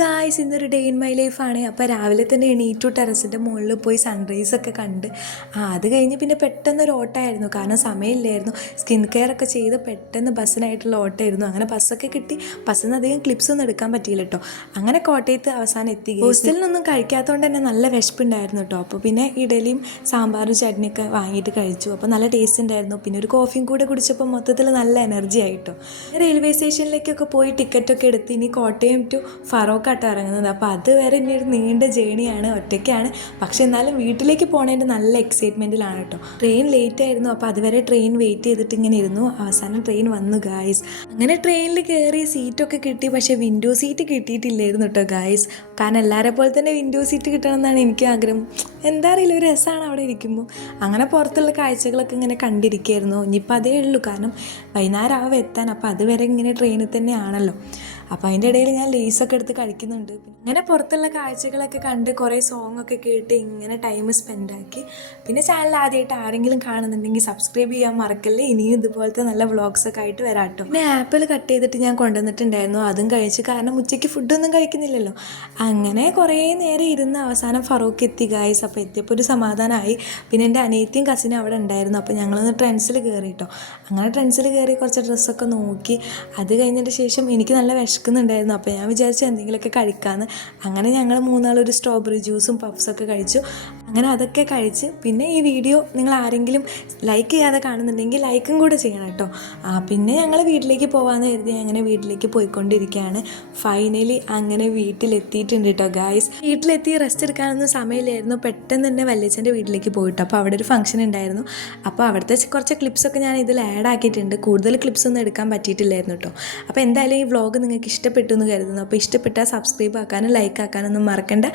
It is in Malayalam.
ഗായ്സ്, ഇന്നൊരു ഡേ ഇൻ മൈ ലൈഫാണ്. അപ്പോൾ രാവിലെ തന്നെ എണീറ്റു ടെറസിൻ്റെ മുകളിൽ പോയി സൺറൈസൊക്കെ കണ്ട് അത് കഴിഞ്ഞ് പിന്നെ പെട്ടെന്നൊരു ഓട്ടമായിരുന്നു. കാരണം സമയമില്ലായിരുന്നു. സ്കിൻ കെയർ ഒക്കെ ചെയ്ത് പെട്ടെന്ന് ബസ്സിനായിട്ടുള്ള ഓട്ടമായിരുന്നു. അങ്ങനെ ബസ്സൊക്കെ കിട്ടി. ബസ്സിൽ നിന്ന് അധികം ക്ലിപ്സൊന്നും എടുക്കാൻ പറ്റിയില്ല കേട്ടോ. അങ്ങനെ കോട്ടയത്ത് അവസാനം എത്തി. ഹോസ്റ്റലിൽ നിന്നൊന്നും കഴിക്കാത്തതുകൊണ്ട് തന്നെ നല്ല വിശപ്പുണ്ടായിരുന്നു കേട്ടോ. അപ്പോൾ പിന്നെ ഇഡലിയും സാമ്പാറും ചട്നിയൊക്കെ വാങ്ങിയിട്ട് കഴിച്ചു. അപ്പോൾ നല്ല ടേസ്റ്റ് ഉണ്ടായിരുന്നു. പിന്നെ ഒരു കോഫിയും കൂടെ കുടിച്ചപ്പോൾ മൊത്തത്തിൽ നല്ല എനർജി ആയിട്ടോ. റെയിൽവേ സ്റ്റേഷനിലേക്കൊക്കെ പോയി ടിക്കറ്റൊക്കെ എടുത്ത് ഇനി കോട്ടയം ടു ഫറോക്കാട്ടോ ഇറങ്ങുന്നത്. അപ്പോൾ അത് വരെ ഇനി ഒരു നീണ്ട ജേണിയാണ്, ഒറ്റയ്ക്കാണ്. പക്ഷെ എന്നാലും വീട്ടിലേക്ക് പോകണതിൻ്റെ നല്ല എക്സൈറ്റ്മെൻറ്റിലാണ് കേട്ടോ. ട്രെയിൻ ലേറ്റ് ആയിരുന്നു. അപ്പോൾ അതുവരെ ട്രെയിൻ വെയിറ്റ് ചെയ്തിട്ട് ഇങ്ങനെ ഇരുന്നു. അവസാനം ട്രെയിൻ വന്നു ഗായ്സ്. അങ്ങനെ ട്രെയിനിൽ കയറി സീറ്റൊക്കെ കിട്ടി. പക്ഷേ വിൻഡോ സീറ്റ് കിട്ടിയിട്ടില്ലായിരുന്നു കേട്ടോ ഗായ്സ്. കാരണം എല്ലാവരെ പോലെ തന്നെ വിൻഡോ സീറ്റ് കിട്ടണമെന്നാണ് എനിക്ക് ആഗ്രഹം. എന്താ അറിയില്ല, ഒരു രസമാണ് അവിടെ ഇരിക്കുമ്പോൾ. അങ്ങനെ പുറത്തുള്ള കാഴ്ചകളൊക്കെ ഇങ്ങനെ കണ്ടിരിക്കുകയായിരുന്നു. ഇനിയിപ്പോൾ അതേ ഉള്ളൂ, കാരണം വൈകുന്നേരം ആവും എത്താൻ. അപ്പോൾ അതുവരെ ഇങ്ങനെ ട്രെയിനിൽ തന്നെയാണല്ലോ. അപ്പോൾ അതിൻ്റെ ഇടയിൽ ഞാൻ ലേസൊക്കെ എടുത്ത് കഴിക്കുന്നുണ്ട്. ഇങ്ങനെ പുറത്തുള്ള കാഴ്ചകളൊക്കെ കണ്ട് കുറേ സോങ്ങൊക്കെ കേട്ട് ഇങ്ങനെ ടൈം സ്പെൻഡാക്കി. പിന്നെ ചാനൽ ആദ്യമായിട്ട് ആരെങ്കിലും കാണുന്നുണ്ടെങ്കിൽ സബ്സ്ക്രൈബ് ചെയ്യാൻ മറക്കല്ലേ. ഇനിയും ഇതുപോലത്തെ നല്ല വ്ളോഗ്സൊക്കെ ആയിട്ട് വരാം കേട്ടോ. പിന്നെ ആപ്പിൾ കട്ട് ചെയ്തിട്ട് ഞാൻ കൊണ്ടുവന്നിട്ടുണ്ടായിരുന്നു. അതും കഴിച്ച്, കാരണം ഉച്ചയ്ക്ക് ഫുഡൊന്നും കഴിക്കുന്നില്ലല്ലോ. അങ്ങനെ കുറേ നേരം ഇരുന്ന് അവസാനം ഫറോക്ക് എത്തി ഗായ്സ്. അപ്പോൾ എത്തിയപ്പോൾ ഒരു സമാധാനമായി. പിന്നെ എൻ്റെ അനിയത്തിയും കസിനും അവിടെ ഉണ്ടായിരുന്നു. അപ്പോൾ ഞങ്ങളൊന്ന് ട്രെൻഡ്സിൽ കയറി കേട്ടോ. അങ്ങനെ ട്രെൻഡ്സിൽ കയറി കുറച്ച് ഡ്രസ്സൊക്കെ നോക്കി. അത് കഴിഞ്ഞതിന് ശേഷം എനിക്ക് നല്ല വിശക്കുന്നുണ്ടായിരുന്നു. അപ്പോൾ ഞാൻ വിചാരിച്ചു എന്തെങ്കിലുമൊക്കെ കഴിക്കാമെന്ന്. അങ്ങനെ ഞങ്ങൾ മൂന്നാളൊരു സ്ട്രോബെറി ജ്യൂസും പഫ്സൊക്കെ കഴിച്ചു. അങ്ങനെ അതൊക്കെ കഴിച്ച് പിന്നെ ഈ വീഡിയോ നിങ്ങൾ ആരെങ്കിലും ലൈക്ക് ചെയ്യാതെ കാണുന്നുണ്ടെങ്കിൽ ലൈക്കും കൂടെ ചെയ്യണം കേട്ടോ. പിന്നെ ഞങ്ങൾ വീട്ടിലേക്ക് പോകാമെന്ന് കരുതി അങ്ങനെ വീട്ടിലേക്ക് പോയിക്കൊണ്ടിരിക്കുകയാണ്. ഫൈനലി അങ്ങനെ വീട്ടിലെത്തിയിട്ടുണ്ട് കേട്ടോ ഗായ്സ്. വീട്ടിലെത്തി റെസ്റ്റ് എടുക്കാനൊന്നും സമയമില്ലായിരുന്നു. പെട്ടെന്ന് തന്നെ വല്യച്ഛൻ്റെ വീട്ടിലേക്ക് പോയിട്ടോ. അപ്പോൾ അവിടെ ഒരു ഫംഗ്ഷൻ ഉണ്ടായിരുന്നു. അപ്പോൾ അവിടുത്തെ കുറച്ച് ക്ലിപ്സൊക്കെ ഞാൻ ഇതിൽ ആഡ് ആക്കിയിട്ടുണ്ട്. കൂടുതൽ ക്ലിപ്സൊന്നും എടുക്കാൻ പറ്റിയിട്ടില്ലായിരുന്നു കേട്ടോ. അപ്പോൾ എന്തായാലും ഈ വ്ളോഗ് നിങ്ങൾക്ക് ഇഷ്ടപ്പെട്ടു എന്ന് കരുതുന്നു. അപ്പോൾ ഇഷ്ടപ്പെട്ടാൽ സബ്സ്ക്രൈബ് ആക്കാനും ലൈക്ക് ആക്കാനൊന്നും മറക്കണ്ട.